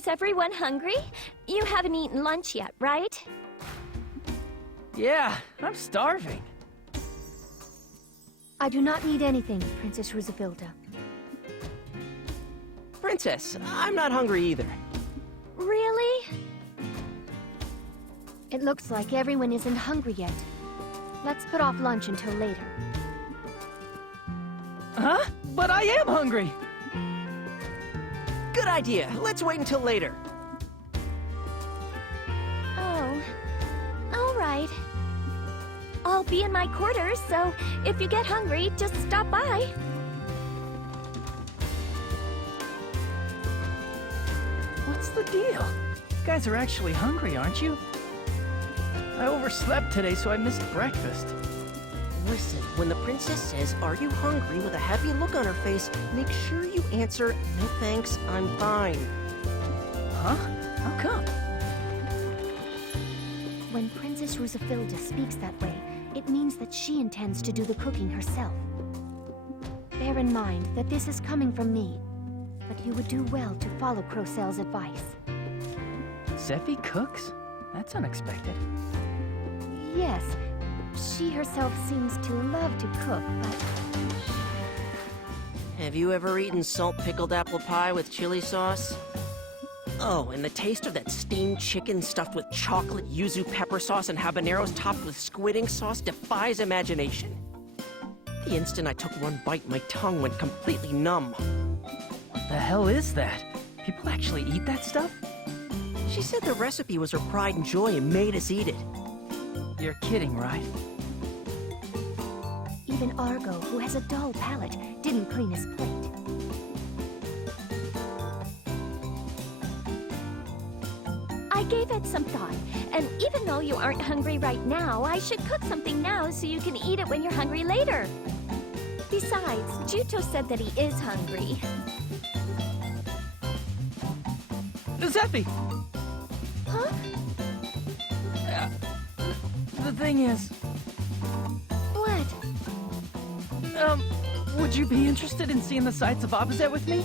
Is everyone hungry? You haven't eaten lunch yet, right? Yeah, I'm starving. I do not need anything, Princess Rzephillda. Princess, I'm not hungry either. Really? It looks like everyone isn't hungry yet. Let's put off lunch until later. Huh? But I am hungry! Good idea. Let's wait until later. Oh, all right. I'll be in my quarters, so if you get hungry, just stop by. What's the deal? You guys are actually hungry, aren't you? I overslept today, so I missed breakfast. Listen, when the princess says, "Are you hungry?" with a happy look on her face, make sure you answer, "No thanks, I'm fine." Huh? How come? When Princess Rzephillda speaks that way, it means that she intends to do the cooking herself. Bear in mind that this is coming from me, but you would do well to follow Crocell's advice. Zephie cooks? That's unexpected. Yes, she herself seems to love to cook, but... Have you ever eaten salt pickled apple pie with chili sauce? Oh, and the taste of that steamed chicken stuffed with chocolate yuzu pepper sauce and habaneros topped with squid ink sauce defies imagination. The instant I took one bite, my tongue went completely numb. What the hell is that? People actually eat that stuff? She said the recipe was her pride and joy and made us eat it. You're kidding, right? Even Argo, who has a dull palate, didn't clean his plate. I gave it some thought, and even though you aren't hungry right now, I should cook something now so you can eat it when you're hungry later. Besides, Juto said that he is hungry. Zephie! Huh? The thing is... What? Would you be interested in seeing the sights of Opposite with me?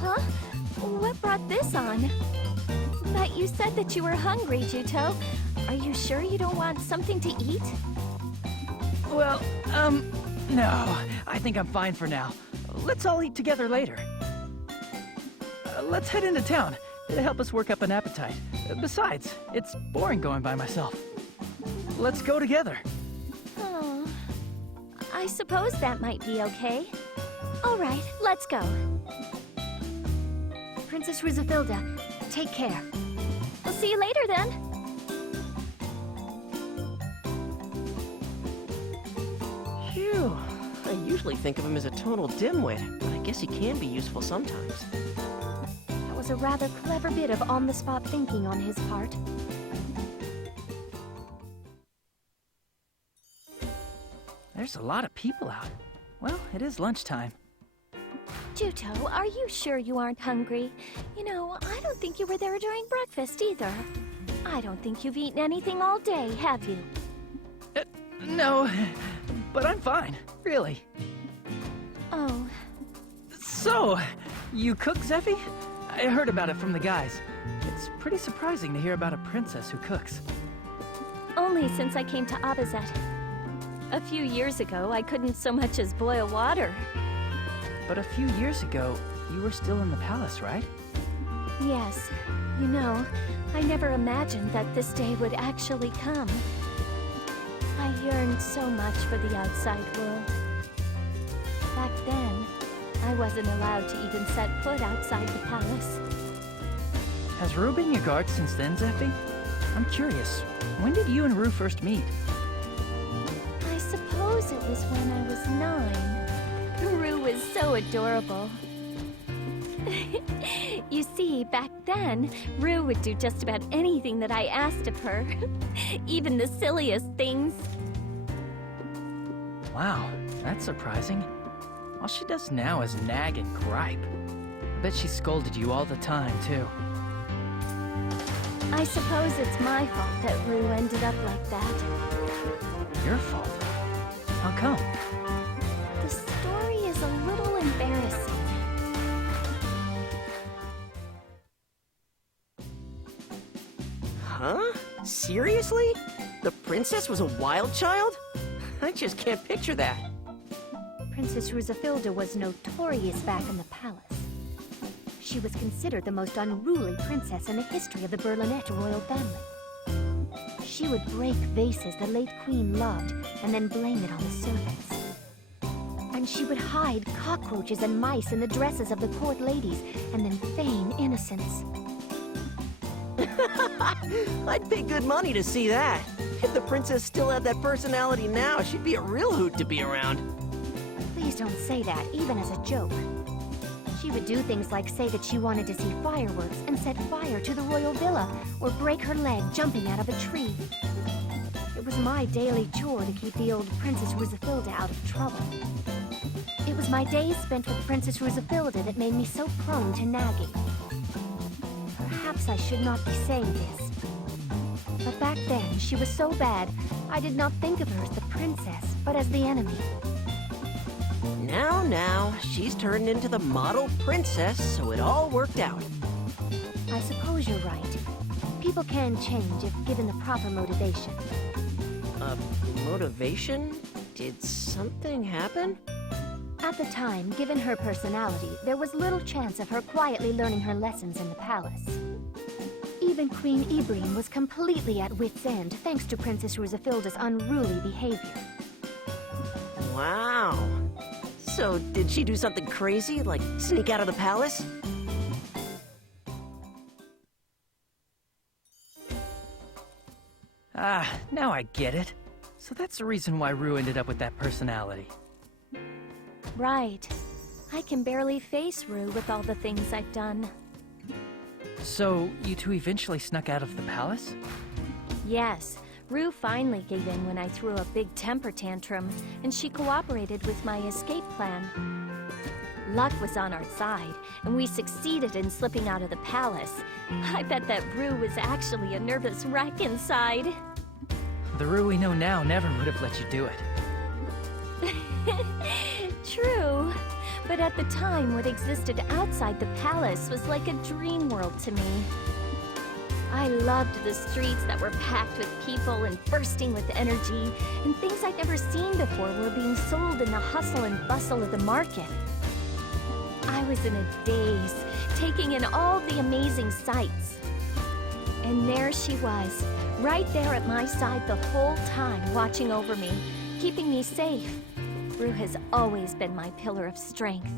Huh? What brought this on? But you said that you were hungry, Juto. Are you sure you don't want something to eat? Well, no. I think I'm fine for now. Let's all eat together later. Let's head into town. It'll help us work up an appetite. Besides, it's boring going by myself. Let's go together. Oh, I suppose that might be okay. All right, let's go. Princess Rzephillda, take care. We'll see you later then. Phew. I usually think of him as a total dimwit, but I guess he can be useful sometimes. That was a rather clever bit of on-the-spot thinking on his part. There's a lot of people out. Well, it is lunchtime. Juto, are you sure you aren't hungry? You know, I don't think you were there during breakfast either. I don't think you've eaten anything all day, have you? No, but I'm fine, really. Oh. So, you cook, Zephie? I heard about it from the guys. It's pretty surprising to hear about a princess who cooks. Only since I came to Abazet. A few years ago, I couldn't so much as boil water. But a few years ago, you were still in the palace, right? Yes. You know, I never imagined that this day would actually come. I yearned so much for the outside world. Back then, I wasn't allowed to even set foot outside the palace. Has Rue been your guard since then, Zephie? I'm curious, when did you and Rue first meet? I suppose it was when I was 9. Rue was so adorable. You see, back then, Rue would do just about anything that I asked of her. Even the silliest things. Wow, that's surprising. All she does now is nag and gripe. I bet she scolded you all the time, too. I suppose it's my fault that Rue ended up like that. Your fault? How come? The story Huh? Seriously? The princess was a wild child? I just can't picture that. Princess Rzephillda was notorious back in the palace. She was considered the most unruly princess in the history of the Berlinette royal family. She would break vases the late queen loved and then blame it on the servants. And she would hide cockroaches and mice in the dresses of the court ladies and then feign innocence. I'd pay good money to see that. If the princess still had that personality now, she'd be a real hoot to be around. Please don't say that, even as a joke. She would do things like say that she wanted to see fireworks and set fire to the royal villa, or break her leg jumping out of a tree. It was my daily chore to keep the old Princess Rzephillda out of trouble. It was my days spent with Princess Rzephillda that made me so prone to nagging. Perhaps I should not be saying this. But back then, she was so bad, I did not think of her as the princess, but as the enemy. Now, she's turned into the model princess, so it all worked out. I suppose you're right. People can change if given the proper motivation. Motivation? Did something happen? At the time, given her personality, there was little chance of her quietly learning her lessons in the palace. Even Queen Ibrin was completely at wit's end thanks to Princess Rzephillda's unruly behavior. Wow. So, did she do something crazy, like sneak out of the palace? Ah, now I get it. So that's the reason why Rue ended up with that personality. Right. I can barely face Rue with all the things I've done. So, you two eventually snuck out of the palace? Yes, Rue finally gave in when I threw a big temper tantrum, and she cooperated with my escape plan. Luck was on our side, and we succeeded in slipping out of the palace. I bet that Rue was actually a nervous wreck inside. The Rue we know now never would have let you do it. True. But at the time, what existed outside the palace was like a dream world to me. I loved the streets that were packed with people and bursting with energy, and things I'd never seen before were being sold in the hustle and bustle of the market. I was in a daze, taking in all the amazing sights. And there she was, right there at my side the whole time, watching over me, keeping me safe. Rue has always been my pillar of strength.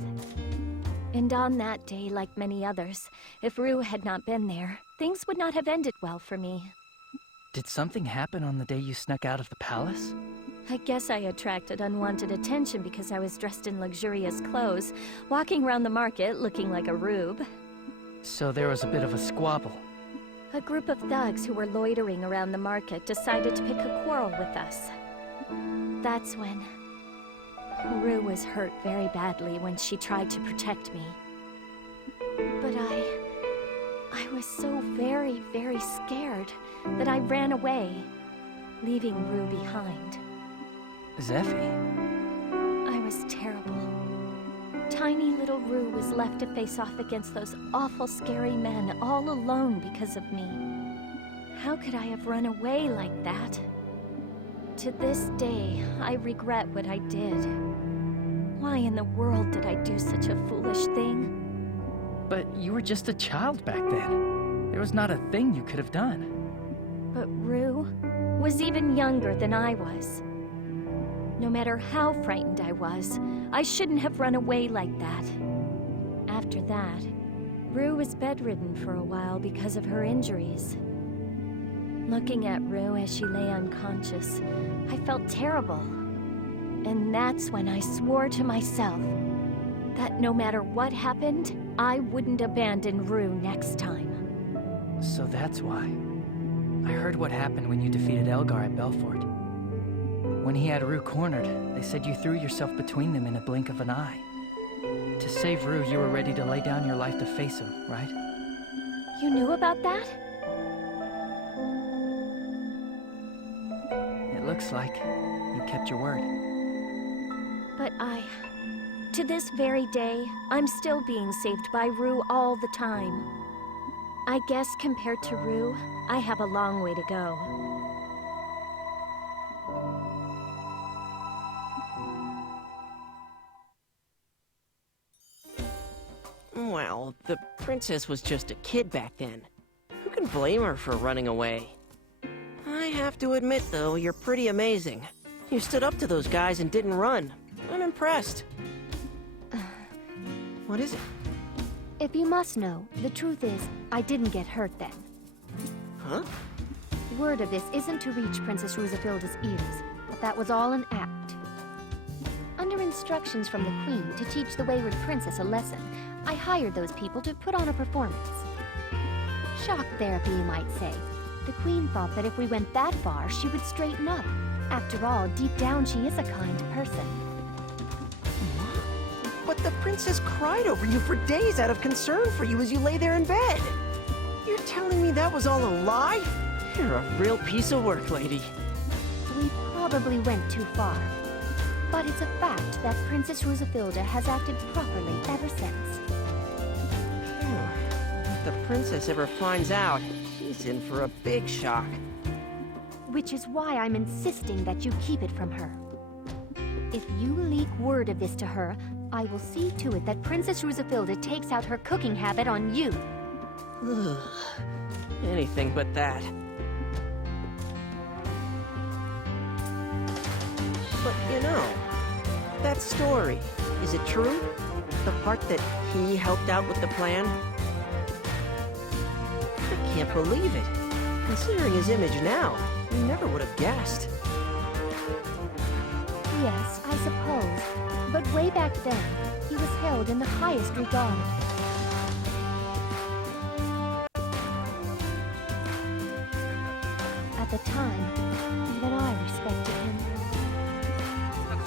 And on that day, like many others, if Rue had not been there, things would not have ended well for me. Did something happen on the day you snuck out of the palace? I guess I attracted unwanted attention because I was dressed in luxurious clothes, walking around the market looking like a rube. So there was a bit of a squabble. A group of thugs who were loitering around the market decided to pick a quarrel with us. That's when Rue was hurt very badly when she tried to protect me. But I was so very, very scared that I ran away, leaving Rue behind. Zephie? I was terrible. Tiny little Rue was left to face off against those awful, scary men all alone because of me. How could I have run away like that? To this day, I regret what I did. Why in the world did I do such a foolish thing? But you were just a child back then. There was not a thing you could have done. But Rue was even younger than I was. No matter how frightened I was, I shouldn't have run away like that. After that, Rue was bedridden for a while because of her injuries. Looking at Rue as she lay unconscious, I felt terrible. And that's when I swore to myself that no matter what happened, I wouldn't abandon Rue next time. So that's why. I heard what happened when you defeated Elgar at Belfort. When he had Rue cornered, they said you threw yourself between them in a blink of an eye. To save Rue, you were ready to lay down your life to face him, right? You knew about that? It looks like you kept your word. But to this very day, I'm still being saved by Rue all the time. I guess compared to Rue, I have a long way to go. Well, the princess was just a kid back then. Who can blame her for running away? I have to admit, though, you're pretty amazing. You stood up to those guys and didn't run. I'm impressed. What is it? If you must know, the truth is, I didn't get hurt then. Huh? Word of this isn't to reach Princess Rzephillda's ears, but that was all an act. Under instructions from the Queen to teach the wayward princess a lesson, I hired those people to put on a performance. Shock therapy, you might say. The Queen thought that if we went that far, she would straighten up. After all, deep down, she is a kind person. But the princess cried over you for days out of concern for you as you lay there in bed. You're telling me that was all a lie? You're a real piece of work, lady. We probably went too far. But it's a fact that Princess Rzephillda has acted properly ever since. If the princess ever finds out, she's in for a big shock. Which is why I'm insisting that you keep it from her. If you leak word of this to her, I will see to it that Princess Rzephillda takes out her cooking habit on you. Ugh. Anything but that. But you know, that story, is it true? The part that he helped out with the plan? I can't believe it. Considering his image now, you never would have guessed. Yes, I suppose. But way back then, he was held in the highest regard. At the time, even I respected him.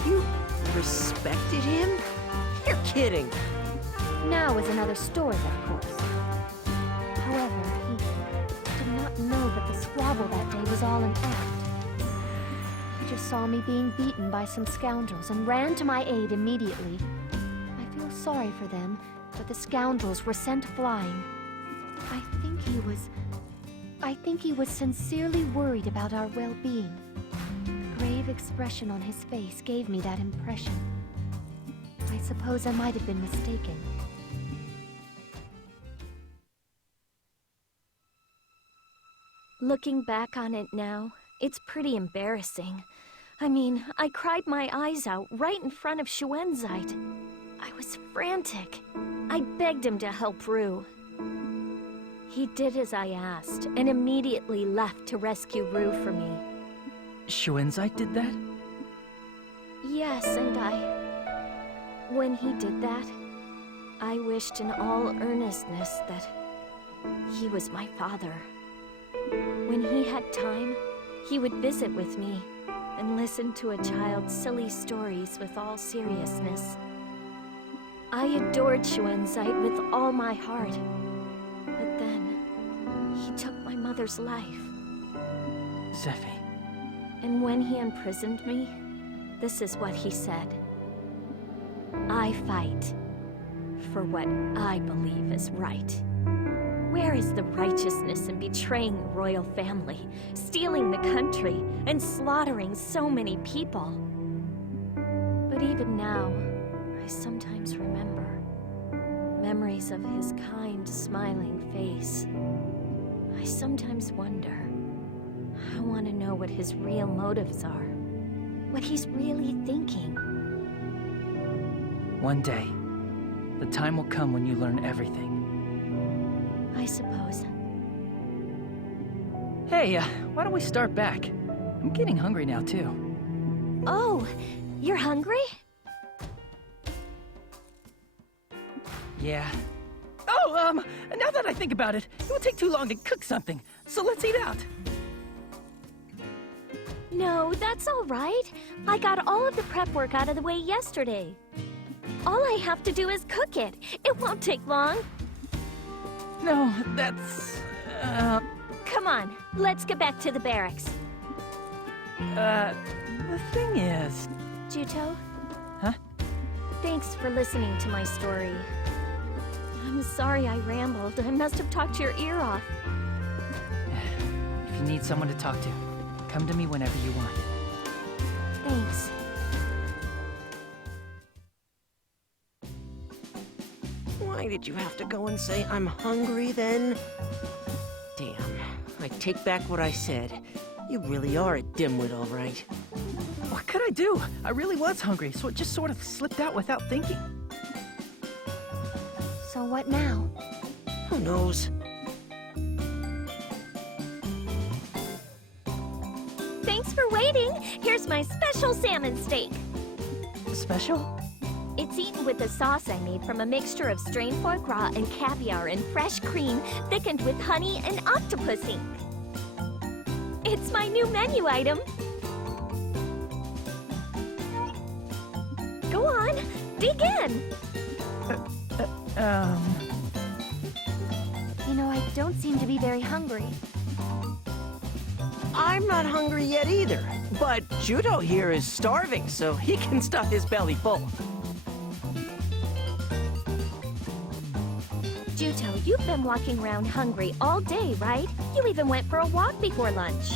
You respected him? You're kidding. Now is another story, of course. However, he did not know that the squabble that day was all an act. He just saw me being beaten by some scoundrels and ran to my aid immediately. I feel sorry for them, but the scoundrels were sent flying. I think he was sincerely worried about our well-being. The grave expression on his face gave me that impression. I suppose I might have been mistaken. Looking back on it now, it's pretty embarrassing. I mean, I cried my eyes out right in front of Schuenzeit. I was frantic. I begged him to help Rue. He did as I asked, and immediately left to rescue Rue for me. Schuenzeit did that? Yes, and when he did that, I wished in all earnestness that he was my father. When he had time, he would visit with me and listen to a child's silly stories with all seriousness. I adored Schuenzeit with all my heart. But then, he took my mother's life. Zephie. And when he imprisoned me, this is what he said. I fight for what I believe is right. Where is the righteousness in betraying the royal family, stealing the country, and slaughtering so many people? But even now, I sometimes remember memories of his kind, smiling face. I sometimes wonder. I want to know what his real motives are. What he's really thinking. One day, the time will come when you learn everything. I suppose. Hey, why don't we start back? I'm getting hungry now, too. Oh, you're hungry? Yeah. Oh, now that I think about it, it will take too long to cook something, so let's eat out. No, that's all right. I got all of the prep work out of the way yesterday. All I have to do is cook it. It won't take long. No, that's... Come on, let's get back to the barracks. The thing is... Juto? Huh? Thanks for listening to my story. I'm sorry I rambled. I must have talked your ear off. If you need someone to talk to, come to me whenever you want. Thanks. Why did you have to go and say I'm hungry then? Damn, I take back what I said. You really are a dimwit, all right. What could I do? I really was hungry, so it just sort of slipped out without thinking. So what now? Who knows? Thanks for waiting. Here's my special salmon steak. Special? It's eaten with the sauce I made from a mixture of strained foie gras and caviar and fresh cream, thickened with honey and octopus ink. It's my new menu item. Go on, dig in. You know, I don't seem to be very hungry. I'm not hungry yet either. But Juto here is starving, so he can stuff his belly full. Juto, you've been walking around hungry all day, right? You even went for a walk before lunch.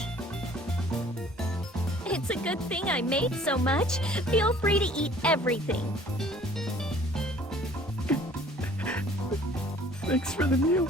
It's a good thing I made so much. Feel free to eat everything. Thanks for the meal.